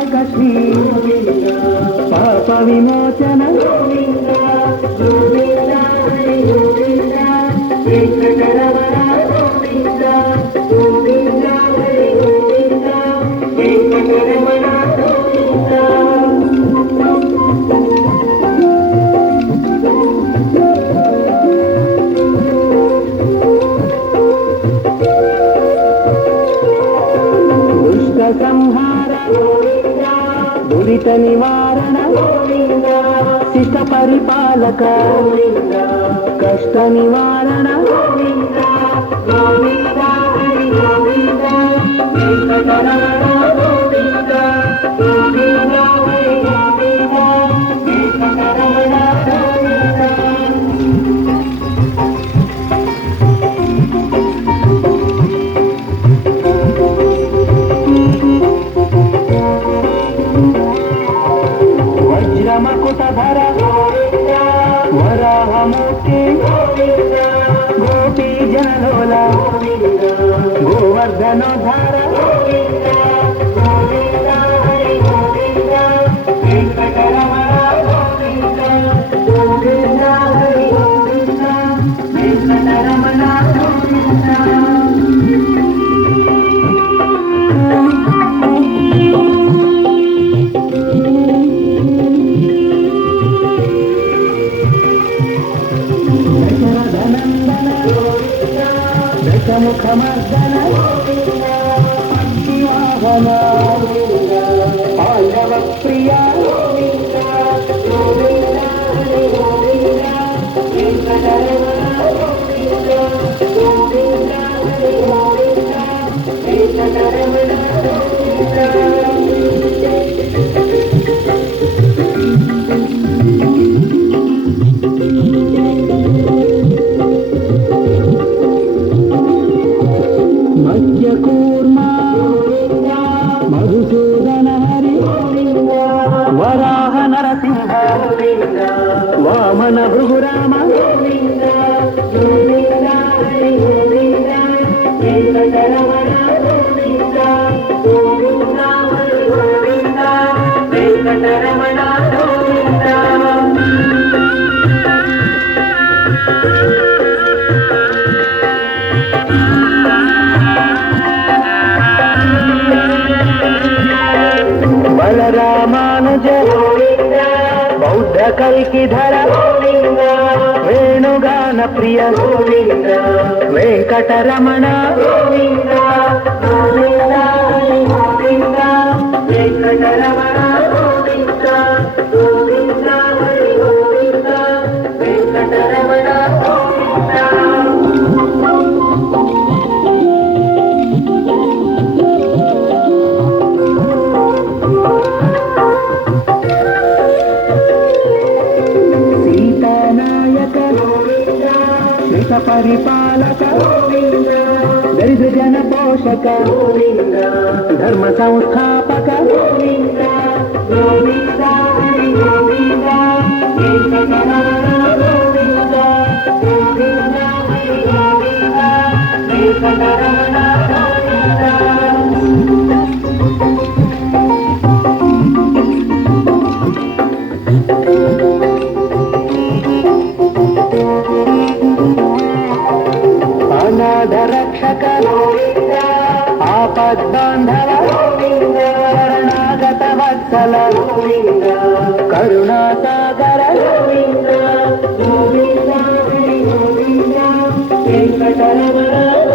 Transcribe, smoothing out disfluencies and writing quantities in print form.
పాలక శ్రీ పాప విమోచన సంహార దురిత నివారణ శిష్ట పరిపాలక కష్ట నివారణ వజ్రమకుటధర వరాహమూర్తి గోపీ జనలోల గోవర్ధనోద్ధార దశముఖమర్దన శివాహన పాండవ ప్రియ మధ్యకూర్మా మధుసూదన హరి వరాహ నరసింహ వామన భృగురామ బలరామానుజ బౌద్ధ కల్కిధర వేణుగాన ప్రియ వెంకటరమణ పరిపాలక దరిద్ర జన పోషక ధర్మ సంస్థాపక రక్షక ఆపద్బాంధవ శరణాగత వత్సల కరుణాసాగర వెంకటరమణ